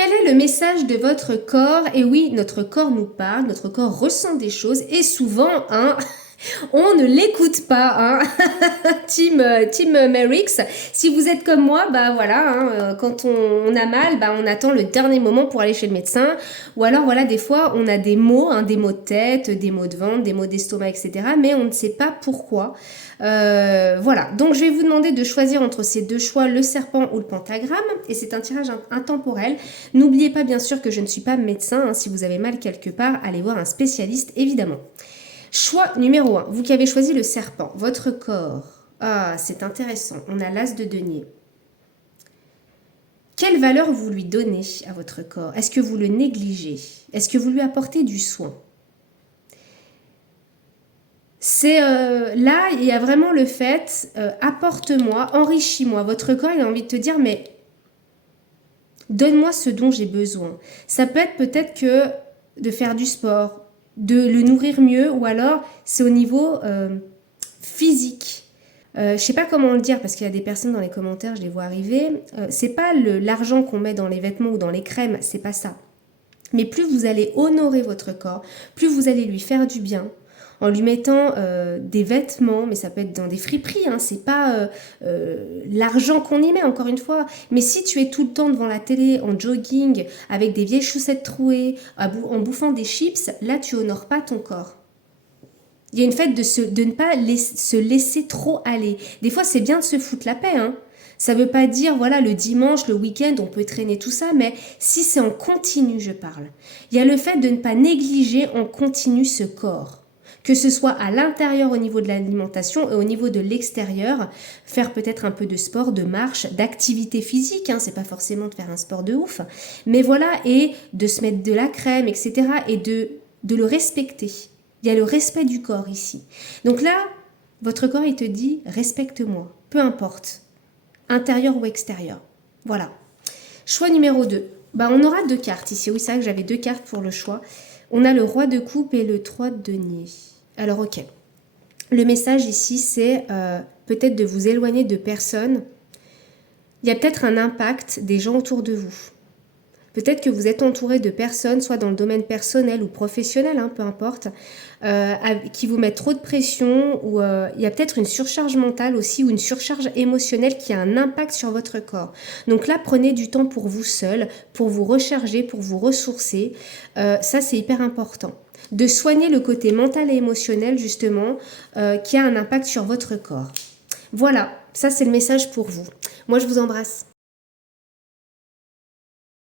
Quel est le message de votre corps? Et oui, notre corps nous parle, notre corps ressent des choses et souvent, hein, on ne l'écoute pas, hein. Team Merix. Si vous êtes comme moi, bah voilà, hein, quand on a mal, bah on attend le dernier moment pour aller chez le médecin. Ou alors voilà, des fois on a des mots, hein, des maux de tête, des maux de ventre, des maux d'estomac, etc. Mais on ne sait pas pourquoi. Voilà, donc je vais vous demander de choisir entre ces deux choix, le serpent ou le pentagramme. Et c'est un tirage intemporel. N'oubliez pas bien sûr que je ne suis pas médecin, hein. Si vous avez mal quelque part, allez voir un spécialiste évidemment. Choix numéro 1, vous qui avez choisi le serpent, votre corps. Ah, c'est intéressant, on a l'as de denier. Quelle valeur vous lui donnez à votre corps? Est-ce que vous le négligez? Est-ce que vous lui apportez du soin? C'est là, il y a vraiment le fait, apporte-moi, enrichis-moi. Votre corps, il a envie de te dire, mais donne-moi ce dont j'ai besoin. Ça peut être peut-être que de faire du sport, de le nourrir mieux, ou alors c'est au niveau physique. Je sais pas comment le dire parce qu'il y a des personnes dans les commentaires, je les vois arriver. C'est pas l'argent qu'on met dans les vêtements ou dans les crèmes, c'est pas ça. Mais plus vous allez honorer votre corps, plus vous allez lui faire du bien, en lui mettant des vêtements, mais ça peut être dans des friperies, hein, c'est pas l'argent qu'on y met encore une fois. Mais si tu es tout le temps devant la télé, en jogging, avec des vieilles chaussettes trouées, en bouffant des chips, là tu honores pas ton corps. Il y a une fête de ne pas se laisser trop aller. Des fois, c'est bien de se foutre la paix, hein. Ça veut pas dire, voilà, le dimanche, le week-end, on peut traîner tout ça, mais si c'est en continu, je parle. Il y a le fait de ne pas négliger en continu ce corps. Que ce soit à l'intérieur au niveau de l'alimentation et au niveau de l'extérieur, faire peut-être un peu de sport, de marche, d'activité physique, hein, c'est pas forcément de faire un sport de ouf, mais voilà, et de se mettre de la crème, etc., et de le respecter. Il y a le respect du corps ici. Donc là, votre corps, il te dit, respecte-moi, peu importe, intérieur ou extérieur. Voilà. Choix numéro 2. Bah, on aura 2 cartes ici. Oui, c'est vrai que j'avais 2 cartes pour le choix. On a le roi de coupe et le 3 de denier. Alors, ok. Le message ici, c'est peut-être de vous éloigner de personnes. Il y a peut-être un impact des gens autour de vous. Peut-être que vous êtes entouré de personnes, soit dans le domaine personnel ou professionnel, hein, peu importe, qui vous mettent trop de pression, ou il y a peut-être une surcharge mentale aussi, ou une surcharge émotionnelle qui a un impact sur votre corps. Donc là, prenez du temps pour vous seul, pour vous recharger, pour vous ressourcer. Ça, c'est hyper important. De soigner le côté mental et émotionnel, justement, qui a un impact sur votre corps. Voilà, ça c'est le message pour vous. Moi, je vous embrasse.